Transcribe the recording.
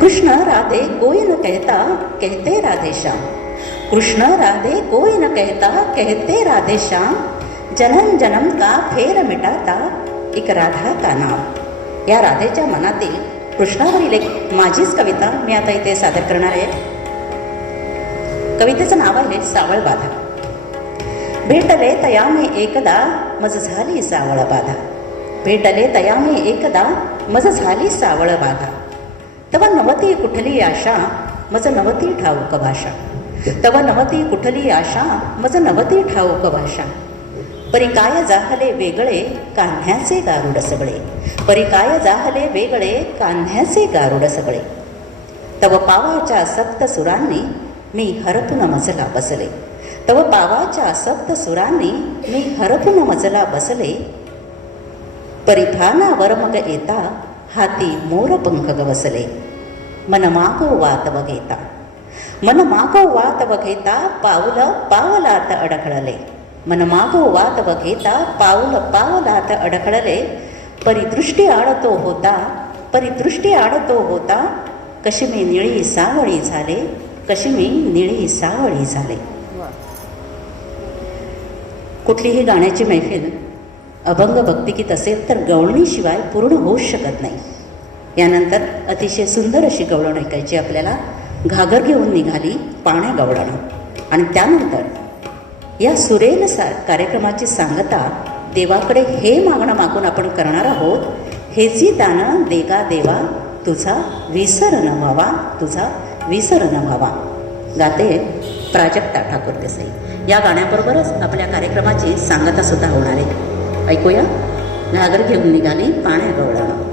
कृष्ण राधे कोई न कहता कहते राधे श्याम कृष्ण राधे कोई न कहता कहते राधे श्याम जनम जन्म का फेर मिटाता एक राधा का नाव या राधेच्या मनातील कृष्णावरील एक माझीच कविता मी आता इथे सादर करणार आहे कवितेचं नाव आहे सावळ बाधा भेटले तया मी एकदा मज झाली सावळ बाधा भेटले तया मी एकदा मज झाली सावळ बाधा तव नवती कुठली आशा मज नवती ठाऊक भाषा. तव नवती कुठली आशा मज नवती ठाऊक भाषा. परी काय जाहले वेगळे कान्ह्याचे गारुड सगळे. परी काय जाहले वेगळे कान्ह्याचे गारुड सगळे. तव पावाच्या सप्त सुरांनी मी हरतून मजला बसले. तव पावाच्या सप्त सुरांनी मी हरतून मजला बसले. परिधानावर मग येता हाती मोर पंख गवसले मन मागो वात घेता मन मागो वात घेता पाऊल पावलात अडखळले मन मागो वात घेता पाऊल पावलात अडखळले परिदृष्टी आडतो होता परिदृष्टी आडतो होता कशी मी निळी सावळी झाले कशी मी निळी सावळी झाले कुठलीही गाण्याची मैफिल अभंग भक्तिगीत असेल तर गवळणीशिवाय पूर्ण होऊच शकत नाही. यानंतर अतिशय सुंदर अशी गवळण ऐकायची आपल्याला. घागर घेऊन निघाली पाण्या गवळण आणि त्यानंतर या सुरेल सा कार्यक्रमाची सांगता देवाकडे हे मागणं मागून आपण करणार आहोत. हेची दानं देगा देवा तुझा विसर न व्हावा तुझा विसर न व्हावा. गाते प्राजक्ता ठाकूर देसाई. या गाण्याबरोबरच आपल्या कार्यक्रमाची सांगता सुद्धा होणार आहे. ऐकूया घागर घेऊन निघाली पाण्या गवळण